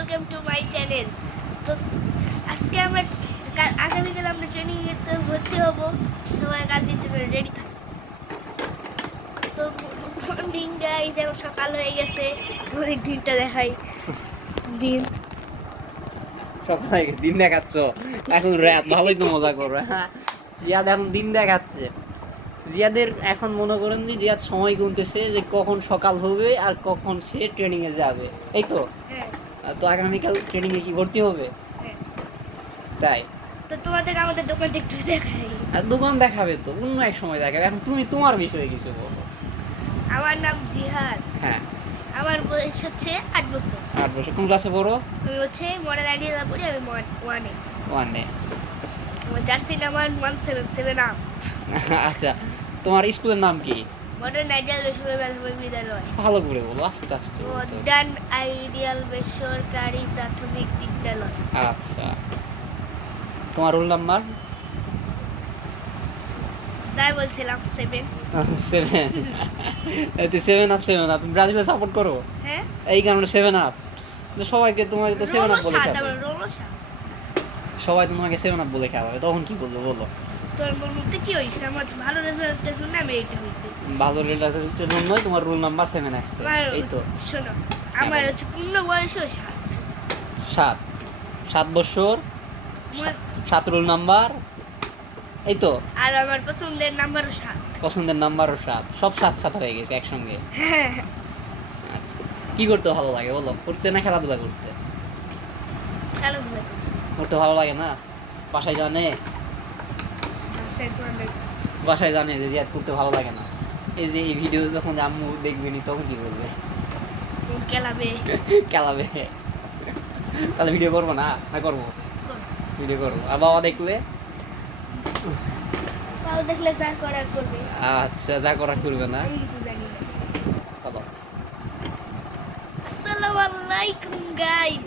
Welcome to my channel. তো আজকে আমরা আগামীকাল আমরা ট্রেনিংয়ে ভর্তি হব, সবাই কাল দিতে রেডি থাকবে। তো মর্নিং গাইস, এখন সকাল হয়ে গেছে, তোমাদের দিনটা দেখাই। দিন সকাল হয়ে গেছে, দিন দেখাচ্ছ এখন রাত, ভালোই তো মজা করবে। হ্যাঁ, জিয়াদ এখন দিন দেখাচ্ছে। জিয়াদের এখন মনে করেন যে জিয়াদ সময় গুনতেছে যে কখন সকাল হবে আর কখন সে ট্রেনিং এ যাবে, এই তো। হ্যাঁ তো আগামীকাল ট্রেনিং এ কি ভর্তি হবে? হ্যাঁ। তাই? তো তোমাদের আমাদের দোকানটা একটু দেখাই। আর দোকান দেখাবে তো অন্য এক সময় দেখাবে, এখন তুমি তোমার বিষয়ে কিছু বলো। আমার নাম জিহাদ। হ্যাঁ, আমার বয়স হচ্ছে 8 বছর। 8 বছর। কোন ক্লাসে পড়ো? আমি হচ্ছে মডেল আইডিয়া পড়ি, আমি 1-এ। 1-এ। আমার জার্সি নাম্বার 177 আপ। আচ্ছা, তোমার স্কুলের নাম কি? মডার্ন আইডিয়াল বেসরকারি প্রাথমিক বিদ্যালয়। ভালো করে বলো, আস্তে আস্তে বলতে হবে। মডার্ন আইডিয়াল বেসরকারি প্রাথমিক বিদ্যালয়। আচ্ছা, তোমার রোল নাম্বার? যাই বলছিলাম 7। 7। এতে 7 আপ 7 আপ। তুমি ব্রাজিলে সাপোর্ট করো? হ্যাঁ, এই কারণে 7 আপ। তো সবাইকে তোমাকে তো 7 আপ বলে রোলো খেলাবে। রোলো সাত। সবাই তো তোমাকে 7 আপ বলে খেলাবে, তখন কি বলবো বলো? তোর বলতে কি হইছে, আমার ভালো রেজাল্টের জন্য আমি এইটা হইছে। ভালো রেজাল্টের জন্য তোমার রোল নাম্বার 7 আসছে, আমার এই তো। শোনো, আমার হচ্ছে পূর্ণ বয়সও 7। 7 বছর, আমার- 7 রোল নাম্বার, এই তো। আর আমার পছন্দের নাম্বারও 7। পছন্দের নাম্বারও 7, সব 7 হয়ে গেছে একসঙ্গে। হ্যাঁ, আচ্ছা, কি করতে ভালো লাগে বলো? পড়তে না খেলাধুলা করতে? খেলাধুলা করতে। করতে ভালো লাগে না? বাসায় জানে? বাসায় জানে যে রিয়াদ করতে ভালো লাগে না? এই যে এই ভিডিও যখন আম্মু দেখবেনি তখন কি বলবে? খেলাবে। খেলাবে। তাহলে ভিডিও করবো না? না করবো? ভিডিও করবো। আর বাবা দেখলে? তাও দেখলে যা করার করবে। আচ্ছা, যা করার করবে না। আমি কিছু জানি না। বলো। আসসালামু আলাইকুম গাইস।